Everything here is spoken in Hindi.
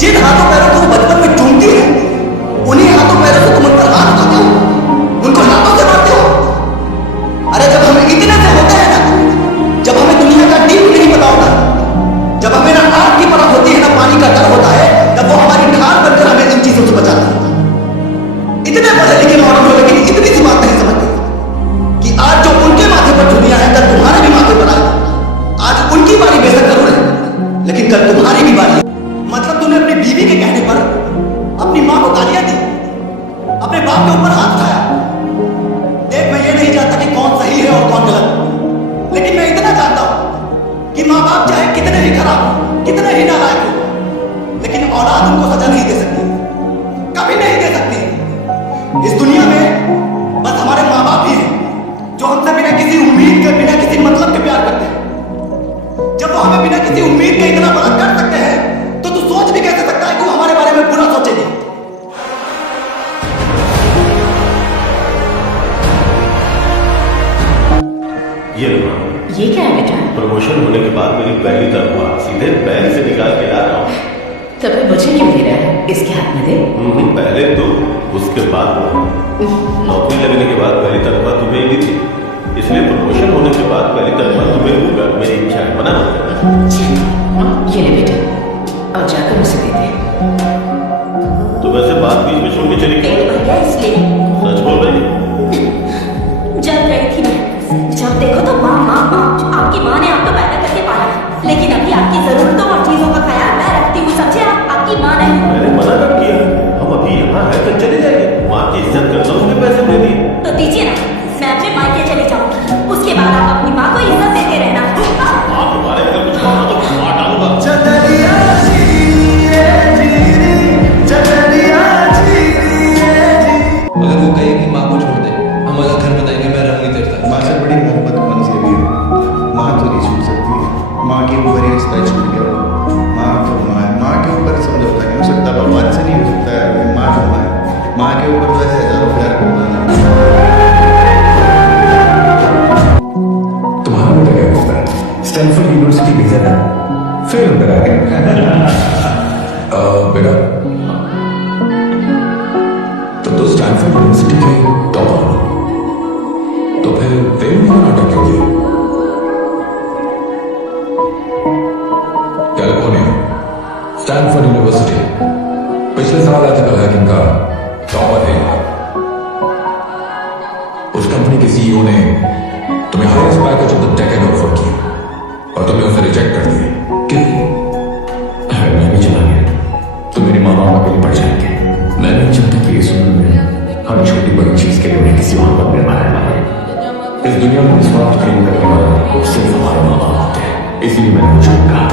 जिन हाथों पैरों को बचपन में चूमती है, उन्हीं हाथों पैरों से तुम उन पर हाथ उठाते हो, उनको हाथों से मारते हो। अरे जब हम इतने से होते हैं ना, जब हमें दुनिया का डीप नहीं पता होता, जब हमें ना आग की परख होती है ना पानी का डर होता है, तब वो हमारी ढाल बनकर हमें इन चीजों से बचाता है। इतने पढ़े लिखे मॉडर्न हो, लेकिन इतनी सी बात नहीं समझते कि आज जो उनके माथे पर दुनिया है, कल तुम्हारे भी माथे पर आए। आज उनकी बारी बेशक जरूर है, लेकिन कल तुम्हारी भी बारी है। मतलब तूने अपनी बीवी के कहने पर अपनी मां को गालियां दी, अपने बाप के ऊपर हाथ उठाया। देख, मैं ये नहीं जानता कि कौन सही है और कौन गलत, लेकिन मैं इतना जानता हूं कि मां बाप चाहे कितने ही खराब हो, कितने ही नालायक हो, लेकिन औलाद उनको सजा नहीं दे सकती, कभी नहीं दे सकती। इस दुनिया में बस हमारे मां बाप ही हैं जो हमसे बिना किसी उम्मीद के, बिना किसी मतलब के प्यार करते हैं। जब वो हमें बिना किसी उम्मीद के इतना बड़ा कर सकते हैं, तो तू सोच भी कैसे सकता है कि वो हमारे बारे में बुरा सोचेगी। ये क्या है बेटा? प्रमोशन होने के बाद मेरी पहली तनख्वाह सीधे बैंक से निकाल के ला रहा हूँ। तो फिर मुझे क्यों दे रहा है? इसके हाथ में दे। पहले तो, उसके बाद नौकरी लगने के बाद पहली तनख्वाह तुम्हें ही दी थी, इसलिए प्रमोशन होने के बाद पहली तनख्वाह तुम्हें दूंगा। मेरी इच्छा है, मना मत करना। ये ले बेटा, और जाकर उसे दे दे। तो वैसे बात बीच में छोड़ के चली गई, इसलिए सच बोल रही है। जब गई थी मैं, जब देखो तो माँ माँ माँ, आपकी माँ ने आपको पैदा करके पाला, लेकिन अभी आपकी जरूरतों और चीजों का ख्याल मैं रखती हूँ, समझे आप? आपकी माँ नहीं। मैंने मना कब किया? हम अभी यहाँ है, कल चले जाएंगे। माँ की इज्जत करना, उसके पैसे दे दिए तो दीजिए ना, मैं अपने मायके चली जाऊंगी, उसके बाद आप अपनी माँ को इज्जत देते रहना। आप हमारे अगर कुछ कहा तो मार डालूंगा। अगर वो कहे कि माँ को छोड़ दे, हम अलग घर बताएंगे, मैं रहूंगी तेरे साथ। माँ से बड़ी मोहब्बत मन से भी है। माँ तो नहीं छूट सकती है। माँ के ऊपर ये रिश्ता छूट गया। माँ तो माँ है। माँ के ऊपर समझौता नहीं हो सकता, भगवान से नहीं हो सकता है। माँ तो माँ है। माँ के ऊपर तो ऐसे हजारों प्यार करता है। तुम्हारा बेटा क्या करता है? स्टैनफोर्ड यूनिवर्सिटी भेजा था, फेल होकर आ गया। बेटा, तो स्टैनफोर्ड यूनिवर्सिटी के टॉपर हो, तो फिर फेल होना नाटक क्यों किया? कैलिफोर्निया, स्टैनफोर्ड यूनिवर्सिटी पिछले साल एथिकल हैकिंग का टॉपर है। उस कंपनी के सीईओ ने तुम्हें highest package of the decade offer किया और तुमने उसे रिजेक्ट कर दिया। क्यों? मैं भी चला गया तो मेरे माँ बाप अकेले पड़ जाएंगे। मैं नहीं चाहता कि इस उम्र में हर छोटी बड़ी चीज के लिए उन्हें किसी और पर निर्भर रहना पड़े। इस दुनिया में निस्वार्थ प्रेम करने वाला सिर्फ हमारे माँ बाप होते हैं, इसलिए मैंने मुझे कहा